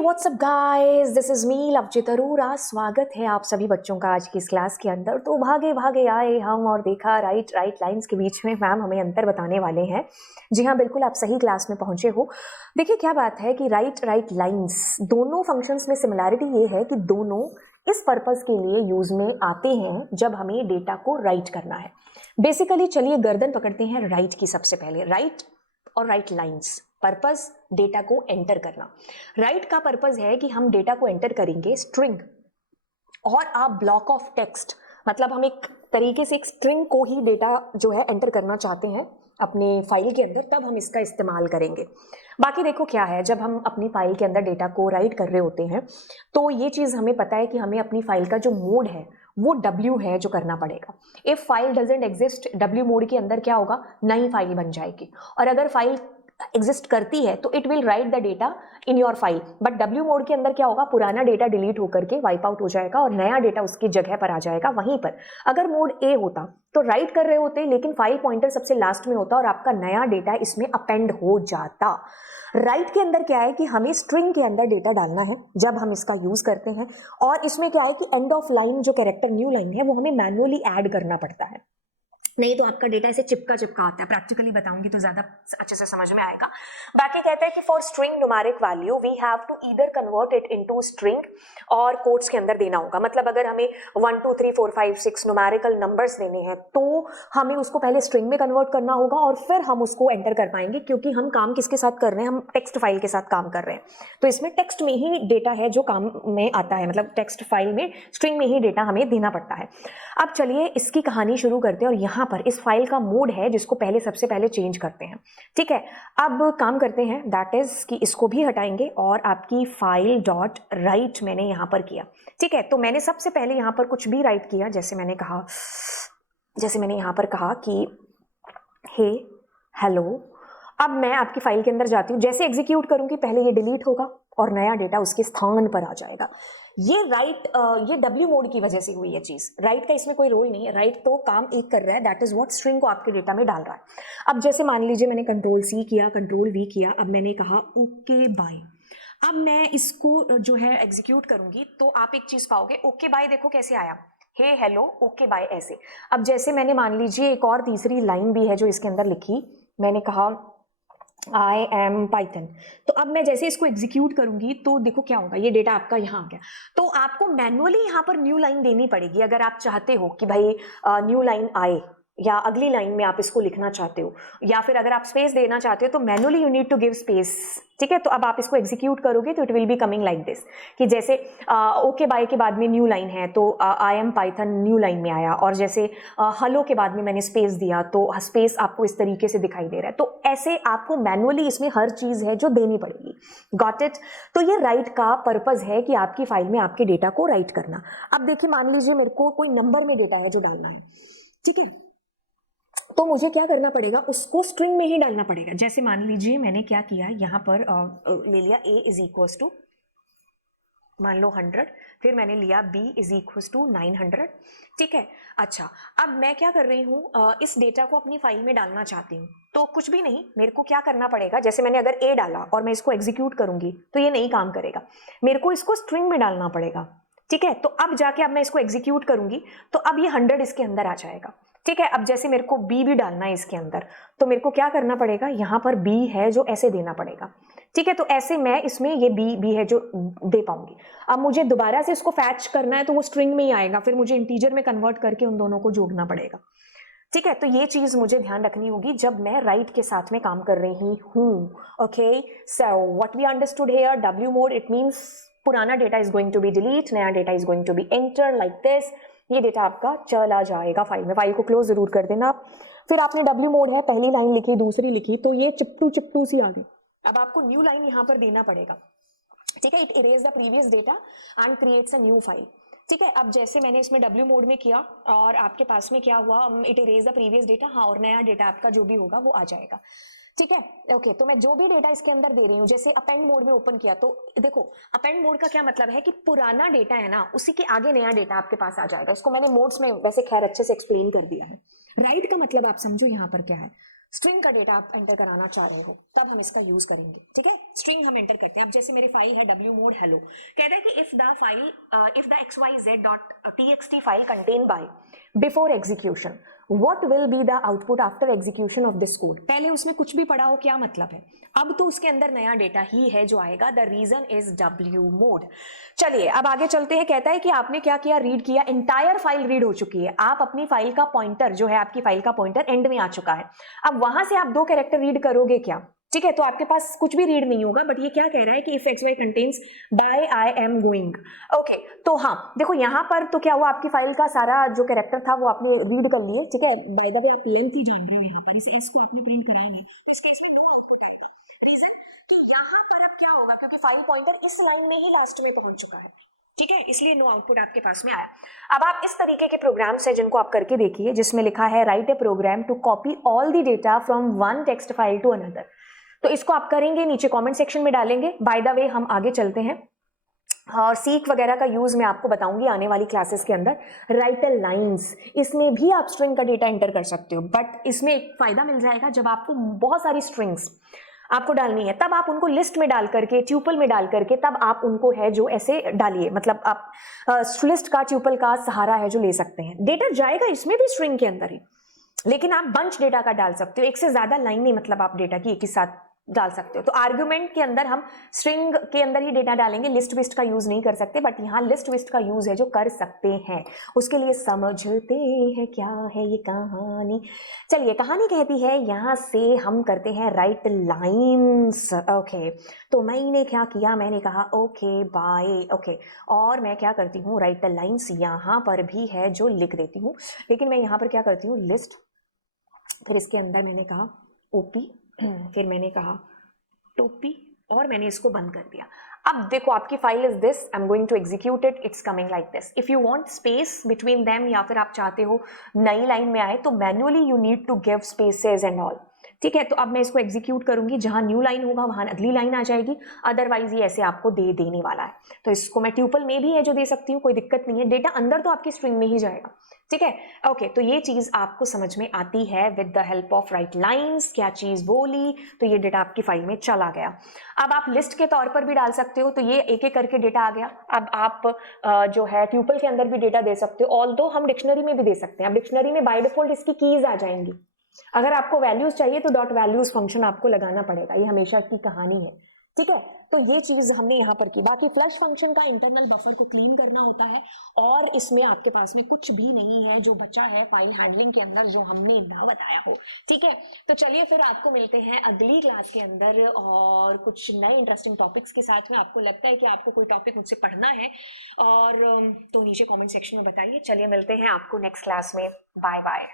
WhatsApp guys, this is me Lovejit Arora. स्वागत है आप सभी बच्चों का आज की इस क्लास के अंदर। तो भागे भागे आए हम और देखा राइट लाइंस के बीच में मैम हमें अंतर बताने वाले हैं। जी हाँ, बिल्कुल आप सही क्लास में पहुंचे हो। देखिए क्या बात है कि राइट लाइंस दोनों फंक्शंस में सिमिलैरिटी ये है कि दोनों इस पर्पस के लिए यूज में आते हैं जब हमें डेटा को राइट करना है। बेसिकली चलिए गर्दन पकड़ते हैं राइट की। सबसे पहले राइट और राइट लाइंस पर्पस डेटा को एंटर करना। राइट का पर्पस है कि हम डेटा को एंटर करेंगे स्ट्रिंग और आप ब्लॉक ऑफ टेक्स्ट, मतलब हम एक तरीके से एक स्ट्रिंग को ही डेटा जो है एंटर करना चाहते हैं अपने फाइल के अंदर, तब हम इसका इस्तेमाल करेंगे। बाकी देखो क्या है, जब हम अपनी फाइल के अंदर डेटा को राइट कर रहे होते हैं तो ये चीज़ हमें पता है कि हमें अपनी फाइल का जो मोड है वो W है जो करना पड़ेगा। If file doesn't exist, W mode के अंदर क्या होगा, नई फाइल बन जाएगी। और अगर फाइल एग्जिस्ट करती है तो it will write the data in your file, but W mode के अंदर क्या होगा, पुराना डेटा डिलीट होकर के वाइप आउट हो जाएगा और नया डेटा उसकी जगह पर आ जाएगा। वहीं पर अगर मोड A होता तो राइट कर रहे होते लेकिन फाइल पॉइंटर सबसे लास्ट में होता और आपका नया डेटा इसमें अपेंड हो जाता। राइट के अंदर क्या है कि हमें स्ट्रिंग के अंदर डेटा डालना है जब हम इसका यूज करते हैं, और इसमें क्या है कि एंड ऑफ लाइन जो कैरेक्टर न्यू लाइन है वो हमें मैनुअली ऐड करना पड़ता है, नहीं तो आपका डेटा ऐसे चिपका आता है। प्रैक्टिकली बताऊंगी तो ज्यादा अच्छे से समझ में आएगा। बाकी कहते हैं कि for string numeric value we have to either convert it into string और कोट्स के अंदर देना होगा। मतलब अगर हमें 1 2 3 4 5 6 न्यूमेरिकल नंबर्स देने हैं तो हमें उसको पहले स्ट्रिंग में कन्वर्ट करना होगा और फिर हम उसको एंटर कर पाएंगे, क्योंकि हम काम किसके साथ कर रहे हैं, हम टेक्स्ट फाइल के साथ काम कर रहे हैं। तो इसमें टेक्स्ट में ही डेटा है जो काम में आता है, मतलब टेक्स्ट फाइल में स्ट्रिंग में ही डेटा हमें देना पड़ता है। अब चलिए इसकी कहानी शुरू करते हैं, और यहाँ पर इस फाइल का मोड है जिसको सबसे पहले चेंज करते हैं। ठीक है, अब काम करते हैं दैट इज कि इसको भी हटाएंगे और आपकी फाइल डॉट राइट मैंने यहाँ पर किया। ठीक है, तो मैंने सबसे पहले यहाँ पर कुछ भी राइट किया, जैसे मैंने यहाँ पर कहा कि हे हेलो। अब मैं आपकी फाइल के अंदर जाती हूँ, जैसे एग्जीक्यूट करूंगी पहले ये डिलीट होगा और नया डेटा उसके स्थान पर आ जाएगा। ये W मोड की वजह से हुई है चीज। राइट का इसमें कोई रोल नहीं है, राइट तो काम एक कर रहा है, दैट इज व्हाट स्ट्रिंग को आपके डेटा में डाल रहा है। अब जैसे मान लीजिए मैंने Ctrl+C किया, Ctrl+V किया, अब मैंने कहा ओके बाय। अब मैं इसको जो है एग्जीक्यूट करूंगी तो आप एक चीज पाओगे, ओके बाय देखो कैसे आया, हे हेलो ओके बाय ऐसे। अब जैसे मैंने मान लीजिए एक और तीसरी लाइन भी है जो इसके अंदर लिखी, मैंने कहा आई एम पाइथन। तो अब मैं जैसे इसको एग्जीक्यूट करूंगी तो देखो क्या होगा, ये डेटा आपका यहाँ आ गया। तो आपको मैनुअली यहाँ पर न्यू लाइन देनी पड़ेगी अगर आप चाहते हो कि भाई न्यू लाइन आए, या अगली लाइन में आप इसको लिखना चाहते हो, या फिर अगर आप स्पेस देना चाहते हो तो manually you need to give space. ठीक है, तो अब आप इसको एग्जीक्यूट करोगे तो it will be coming like this, कि जैसे ओके बाय के बाद में न्यू लाइन है तो I am Python new line में आया, और जैसे हेलो के बाद में मैंने स्पेस दिया तो स्पेस आपको इस तरीके से दिखाई दे रहा है। तो ऐसे आपको मैनुअली इसमें हर चीज है जो देनी पड़ेगी। Got it? तो ये राइट का पर्पज है कि आपकी फाइल में आपके डेटा को राइट करना। अब देखिए मान लीजिए मेरे को कोई नंबर में डेटा है जो डालना है, ठीक है, तो मुझे क्या करना पड़ेगा, उसको स्ट्रिंग में ही डालना पड़ेगा। जैसे मान लीजिए मैंने क्या किया, यहाँ पर ले लिया a इज इक्वल्स टू मान लो 100, फिर मैंने लिया b इज इक्वल्स टू 900। ठीक है, अच्छा अब मैं क्या कर रही हूँ, इस डेटा को अपनी फाइल में डालना चाहती हूँ। तो कुछ भी नहीं, मेरे को क्या करना पड़ेगा, जैसे मैंने अगर a डाला और मैं इसको एग्जीक्यूट करूंगी तो ये नहीं काम करेगा, मेरे को इसको स्ट्रिंग में डालना पड़ेगा। ठीक है, तो अब जाके अब मैं इसको एग्जीक्यूट करूंगी तो अब ये 100 इसके अंदर आ जाएगा। ठीक है, अब जैसे मेरे को b भी डालना है इसके अंदर, तो मेरे को क्या करना पड़ेगा, यहाँ पर b है जो ऐसे देना पड़ेगा। ठीक है, तो ऐसे मैं इसमें ये b है जो दे पाऊंगी। अब मुझे दोबारा से इसको फैच करना है तो वो स्ट्रिंग में ही आएगा, फिर मुझे इंटीजर में कन्वर्ट करके उन दोनों को जोड़ना पड़ेगा। ठीक है, तो ये चीज मुझे ध्यान रखनी होगी जब मैं राइट के साथ में काम कर रही हूँ। Okay, so what we understood here, W mode it means पुराना data is going to be delete, नया data is going to be enter like this. ये डेटा आपका चला जाएगा फाइल में। फाइल को क्लोज जरूर कर देना आप। फिर आपने W मोड है, पहली लाइन लिखी, दूसरी लिखी, तो ये चिपटू सी आ गई। अब आपको न्यू लाइन यहाँ पर देना पड़ेगा। ठीक है, it erase the previous data and creates a new file. ठीक है, अब जैसे मैंने इसमें W मोड में किया और आपके पास में क्या हुआ, it erase the previous data, हाँ, और नया डेटा आपका जो भी होगा वो आ जाएगा। ठीक है, ओके, तो मैं जो भी डेटा इसके अंदर दे रही हूँ, जैसे अपेंड मोड में ओपन किया, तो देखो अपेंड मोड का क्या मतलब है कि पुराना डेटा है ना, उसी के आगे नया डेटा आपके पास आ जाएगा। इसको मैंने मोड्स में वैसे खैर अच्छे से एक्सप्लेन कर दिया है। राइट का मतलब आप समझो यहाँ पर क्या है, स्ट्रिंग का डेटा आप एंटर कराना चाह रहे हो, तब हम इसका यूज करेंगे। ठीक है, स्ट्रिंग हम एंटर करते हैं। अब जैसे मेरी फाइल है w mode hello, कहता है कि if the xyz.txt file contained by before execution what will be the output after execution of this code। पहले उसमें कुछ भी पड़ा हो क्या मतलब है, अब तो उसके अंदर नया डेटा ही है जो आएगा। The reason is w mode। चलिए अब आगे चलते हैं। कहता है कि आपने क्या किया, रीड किया, एंटायर फाइल रीड हो चुकी है। आप अपनी फाइल का पॉइंटर जो है, आपकी फाइल का पॉइंटर एंड में आ चुका है। अब वहां से आप 2 कैरेक्टर रीड करोगे क्या, ठीक है, तो आपके पास कुछ भी रीड नहीं होगा। बट ये क्या कह रहा है कि if x y contains by I am going, okay. तो हाँ देखो यहाँ पर तो क्या हुआ, आपकी फाइल का सारा जो कैरेक्टर था वो आपने रीड कर लिए, ठीक है। बाय द वे आप लेंथ ही जान रहे हो, यहाँ पर इस इसको आपने प्रिंट कराया है, इस केस में रीजन। तो यहाँ पर अब क्या होगा, क्योंकि फाइल पॉइंटर इस लाइन में ही लास्ट में पहुंच चुका है, ठीक है, इसलिए नो आउटपुट आपके पास में आया। अब आप इस तरीके के प्रोग्राम्स है जिनको आप करके देखिए, जिसमें लिखा है write a program to copy all the data from one text file to another. तो इसको आप करेंगे, नीचे कमेंट सेक्शन में डालेंगे। बाय द वे हम आगे चलते हैं और सीक वगैरह का यूज मैं आपको बताऊंगी आने वाली क्लासेस के अंदर। राइट लाइंस, इसमें भी आप स्ट्रिंग का डेटा एंटर कर सकते हो, बट इसमें एक फायदा मिल जाएगा, जब आपको बहुत सारी स्ट्रिंग्स आपको डालनी है तब आप उनको लिस्ट में डाल करके, ट्यूपल में डाल करके, तब आप उनको है जो ऐसे डालिए, मतलब आप लिस्ट का, ट्यूपल का सहारा है जो ले सकते हैं। डेटा जाएगा इसमें भी स्ट्रिंग के अंदर ही, लेकिन आप बंच डेटा का डाल सकते हो, एक से ज्यादा लाइन नहीं, मतलब आप डेटा की एक ही साथ डाल सकते हो। तो आर्गुमेंट के अंदर हम स्ट्रिंग के अंदर ही डेटा डालेंगे, लिस्ट विस्ट का यूज नहीं कर सकते, बट यहाँ लिस्ट विस्ट का यूज है जो कर सकते हैं। उसके लिए समझते हैं क्या है ये कहानी। चलिए कहानी कहती है, यहाँ से हम करते हैं राइट लाइन्स, ओके। तो मैंने क्या किया, मैंने कहा ओके बाय, ओके, और मैं क्या करती हूँ, राइट लाइन्स यहाँ पर भी है जो लिख देती हूँ, लेकिन मैं यहाँ पर क्या करती हूँ, लिस्ट, फिर इसके अंदर मैंने कहा ओपी, फिर मैंने कहा टोपी, और मैंने इसको बंद कर दिया। अब देखो आपकी file is this, I am going to execute it, it's coming like this. If you want space between them, या फिर आप चाहते हो नई लाइन में आए, तो manually you need to give spaces and all, ठीक है। तो अब मैं इसको एग्जीक्यूट करूंगी, जहां न्यू लाइन होगा वहां अगली लाइन आ जाएगी, अदरवाइज ये ऐसे आपको दे देने वाला है। तो इसको मैं ट्यूपल में भी है जो दे सकती हूँ, कोई दिक्कत नहीं है, डेटा अंदर तो आपकी स्ट्रिंग में ही जाएगा, ठीक है, ओके। तो ये चीज आपको समझ में आती है with the help of right lines. क्या चीज बोली, तो ये डेटा आपकी फाइल में चला गया। अब आप लिस्ट के तौर पर भी डाल सकते हो, तो ये एक एक करके डेटा आ गया। अब आप जो है ट्यूपल के अंदर भी डेटा दे सकते हो, ऑल्दो हम डिक्शनरी में भी दे सकते हैं। अब डिक्शनरी में बाय डिफॉल्ट इसकी कीज आ जाएंगी, अगर आपको वैल्यूज चाहिए तो डॉट वैल्यूज फंक्शन आपको लगाना पड़ेगा, ये हमेशा की कहानी है, ठीक है। तो ये चीज हमने यहाँ पर की। बाकी फ्लश फंक्शन का इंटरनल बफर को क्लीन करना होता है, और इसमें आपके पास में कुछ भी नहीं है जो बचा है फाइल हैंडलिंग के अंदर जो हमने ना बताया हो, ठीक है। तो चलिए फिर आपको मिलते हैं अगली क्लास के अंदर और कुछ नए इंटरेस्टिंग टॉपिक्स के साथ में। आपको लगता है कि आपको कोई टॉपिक मुझसे पढ़ना है और तो नीचे कॉमेंट सेक्शन में बताइए। चलिए मिलते हैं आपको नेक्स्ट क्लास में, बाय बाय।